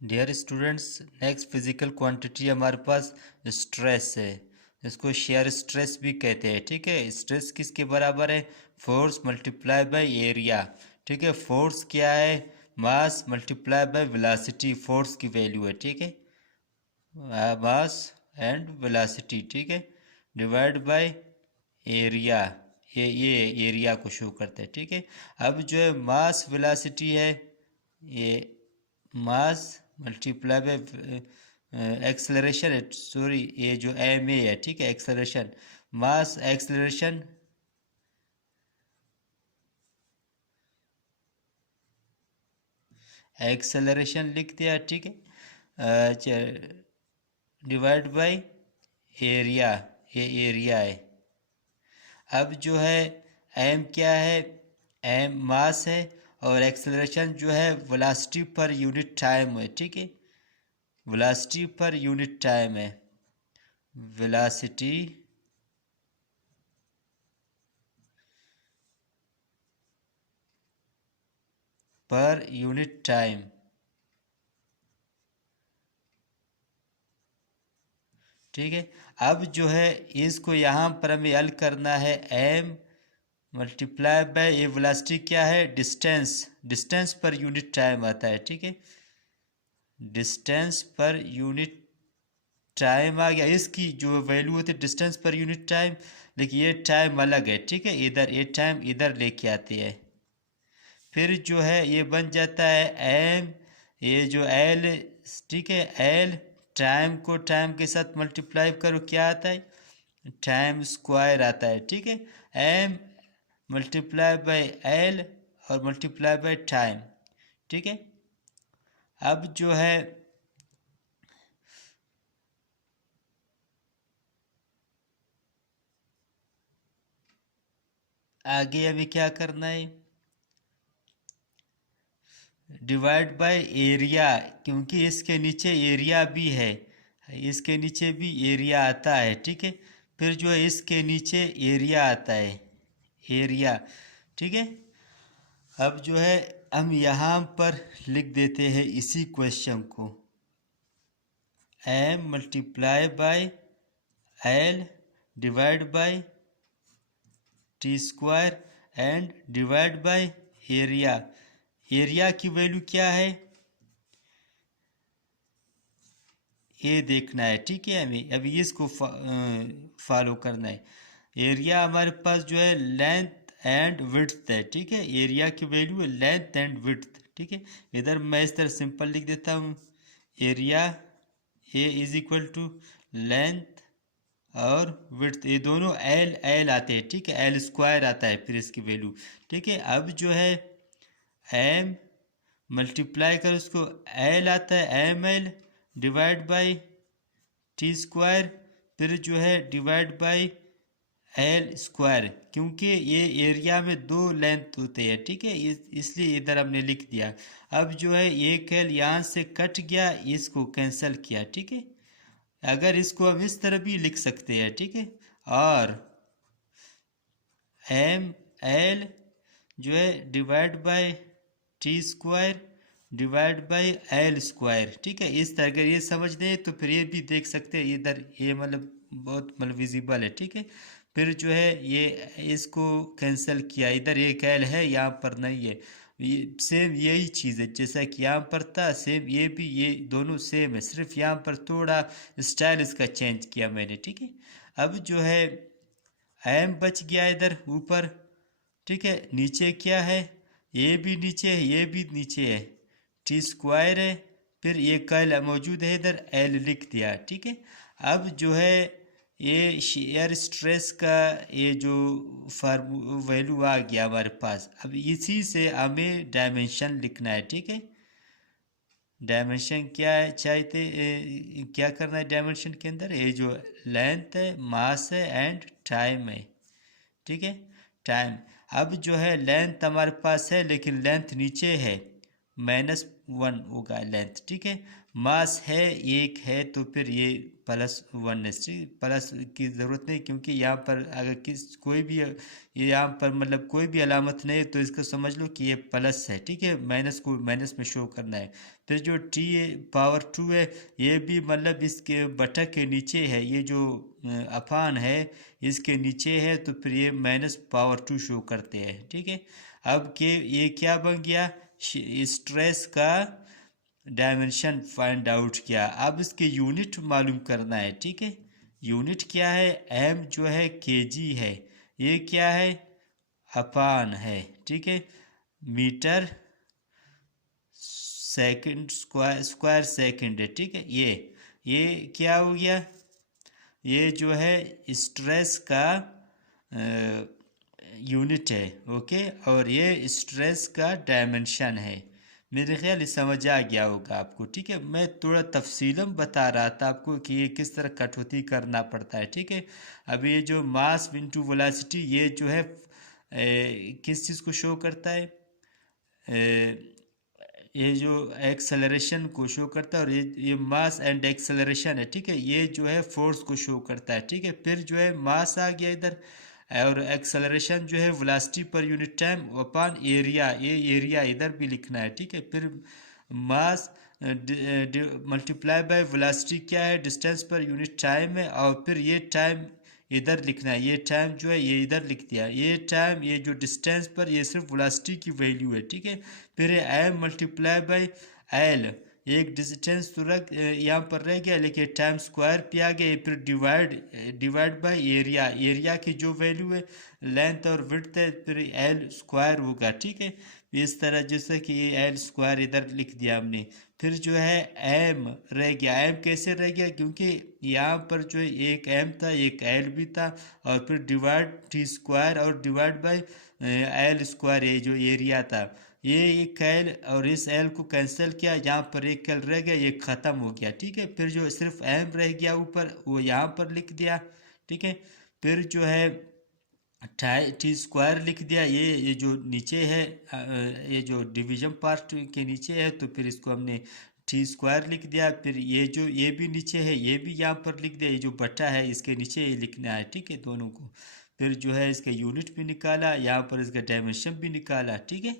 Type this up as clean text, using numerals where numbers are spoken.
Dear students, next physical quantity हमारे पास stress है। इसको शेयर स्ट्रेस भी कहते हैं। ठीक है, स्ट्रेस किसके बराबर है? Force multiply by area. ठीक है, फोर्स क्या है? मास मल्टीप्लाई बाय वेलोसिटी, फोर्स की वैल्यू है। ठीक है, मास एंड वेलोसिटी। ठीक है, डिवाइड बाय एरिया। ये एरिया को शो करता है। ठीक है, अब जो है मास वेलोसिटी है, ये मास मल्टीप्लाई बाय एक्सेलरेशन है। सॉरी, ये जो एम ए है, ठीक है, एक्सेलरेशन, मास एक्सेलरेशन, एक्सेलरेशन लिख दिया। ठीक है, डिवाइड बाय एरिया, ये एरिया है। अब जो है एम क्या है? एम मास है, और एक्सेलरेशन जो है वेलोसिटी पर यूनिट टाइम है। ठीक है, वेलोसिटी पर यूनिट टाइम है। Velocity per unit time. ठीक है, अब जो है इसको यहाँ पर हमें हल करना है। एम मल्टीप्लाई बाय ये वेलोसिटी क्या है? Distance, distance per unit time आता है। ठीक है, डिस्टेंस पर यूनिट टाइम आ गया। इसकी जो वैल्यू होती है डिस्टेंस पर यूनिट टाइम, लेकिन ये टाइम अलग है। ठीक है, इधर ये टाइम इधर लेके आती है। फिर जो है ये बन जाता है एम, ये जो एल, ठीक है, एल टाइम को टाइम के साथ मल्टीप्लाई करो, क्या आता है? टाइम स्क्वायर आता है। ठीक है, एम मल्टीप्लाई बाय एल और मल्टीप्लाई बाय टाइम। ठीक है, अब जो है आगे हमें क्या करना है? डिवाइड बाय एरिया, क्योंकि इसके नीचे एरिया भी है, इसके नीचे भी एरिया आता है। ठीक है, फिर जो है इसके नीचे एरिया आता है, एरिया। ठीक है, अब जो है हम यहाँ पर लिख देते हैं इसी क्वेश्चन को, M multiply by L divide by T square and divide by area. Area की वैल्यू क्या है ये देखना है। ठीक है, हमें अभी इसको फॉलो करना है। एरिया हमारे पास जो है लेंथ एंड विड्थ है। ठीक है, एरिया की वैल्यू है लेंथ एंड विड्थ। ठीक है, इधर मैं इस तरह सिंपल लिख देता हूँ, area A is equal to length और विड्थ, ये दोनों एल एल आते हैं। ठीक है, एल स्क्वायर आता है फिर इसकी वैल्यू। ठीक है, अब जो है एम मल्टीप्लाई कर उसको, एल आता है M L divide by T square, फिर जो है डिवाइड बाई एल स्क्वायर, क्योंकि ये एरिया में दो लेंथ होते हैं। ठीक है, इसलिए इधर हमने लिख दिया। अब जो है एक एल यहाँ से कट गया, इसको कैंसिल किया। ठीक है, अगर इसको हम इस तरह भी लिख सकते हैं। ठीक है, और एम एल जो है divide by T square divide by L square. ठीक है, इस तरह अगर ये समझ दें तो फिर ये भी देख सकते हैं, इधर ये मतलब बहुत मतलब विजिबल है। ठीक है, फिर जो है ये इसको कैंसिल किया, इधर एक एल है यहाँ पर नहीं है। ये सेम यही चीज़ है जैसा कि यहाँ पर था, सेम ये भी, ये दोनों सेम है, सिर्फ यहाँ पर थोड़ा स्टाइल इसका चेंज किया मैंने। ठीक है, अब जो है एम बच गया इधर ऊपर। ठीक है, नीचे क्या है? ये भी नीचे है, ये भी नीचे है, टी स्क्वायर है, फिर ये कल मौजूद है इधर, एल लिख दिया। ठीक है, अब जो है ये शेयर स्ट्रेस का ये जो फार्मू वैल्यू आ गया हमारे पास। अब इसी से हमें डायमेंशन लिखना है। ठीक है, डायमेंशन क्या है चाहते क्या करना है डायमेंशन के अंदर? ये जो लेंथ है, मास है एंड टाइम है। ठीक है, टाइम। अब जो है लेंथ हमारे पास है, लेकिन लेंथ नीचे है, माइनस +1 होगा लेंथ, ठीक है। मास है 1 है तो फिर ये +1 है, ठीक, प्लस की ज़रूरत नहीं, क्योंकि यहाँ पर अगर कोई भी ये यहाँ पर मतलब कोई भी अलामत नहीं है तो इसको समझ लो कि ये प्लस है, ठीक है। माइनस को माइनस में शो करना है। फिर जो T⁻2 है ये भी मतलब इसके बटा के नीचे है, ये जो अपान है इसके नीचे है, तो फिर ये -π2 शो करते हैं, ठीक है। अब के ये क्या बन गया, स्ट्रेस का डायमेंशन फाइंड आउट किया। अब इसके यूनिट मालूम करना है, ठीक है। यूनिट क्या है, एम जो है केजी है, ये क्या है अपान है, ठीक है, मीटर सेकंड स्क्वायर सेकंड है, ठीक है। ये क्या हो गया, ये जो है स्ट्रेस का यूनिट है, ओके, और ये स्ट्रेस का डायमेंशन है। मेरे ख्याल समझ आ गया होगा आपको, ठीक है। मैं थोड़ा तफसीलन बता रहा था आपको कि ये किस तरह कटौती करना पड़ता है, ठीक है। अब ये जो मास इनटू वेलोसिटी ये जो है किस चीज़ को शो करता है, ये जो एक्सेलरेशन को शो करता है, और ये मास एंड एक्सेलरेशन है, ठीक है, ये जो है फोर्स को शो करता है, ठीक है। फिर जो है मास आ गया इधर, और एक्सेलरेशन जो है velocity per unit time upon area, ये एरिया इधर भी लिखना है, ठीक है। फिर मास मल्टीप्लाई बाय वेलोसिटी क्या है, डिस्टेंस पर यूनिट टाइम है, और फिर ये टाइम इधर लिखना है, ये टाइम जो है ये इधर लिख दिया, ये टाइम ये जो डिस्टेंस पर ये सिर्फ वेलोसिटी की वैल्यू है, ठीक है। फिर एम मल्टीप्लाई बाय एल, एक डिस्टेंस तो रख यहाँ पर रह गया, लेकिन टाइम स्क्वायर पे आ गया, फिर डिवाइड बाय एरिया, एरिया की जो वैल्यू है लेंथ और विड्थ है, फिर एल स्क्वायर होगा, ठीक है। इस तरह जैसे कि ये एल स्क्वायर इधर लिख दिया हमने। फिर जो है एम रह गया, एम कैसे रह गया, क्योंकि यहाँ पर जो एक एम था एक एल भी था, और फिर डिवाइड टी स्क्वायर और डिवाइड बाय एल स्क्वायर, ये जो एरिया था, ये एक एल और इस एल को कैंसिल किया, यहाँ पर एक एल रह गया, ये ख़त्म हो गया, ठीक है। फिर जो सिर्फ एम रह गया ऊपर वो यहाँ पर लिख दिया, ठीक है। फिर जो है टी स्क्वायर लिख दिया, ये जो नीचे है ये जो डिवीजन पार्ट के नीचे है, तो फिर इसको हमने टी स्क्वायर लिख दिया। फिर ये भी नीचे है, ये भी यहाँ पर लिख दिया, ये जो बटा है इसके नीचे ये लिखना है, ठीक है, दोनों को। फिर जो है इसका यूनिट भी निकाला, यहाँ पर इसका डायमेंशन भी निकाला, ठीक है।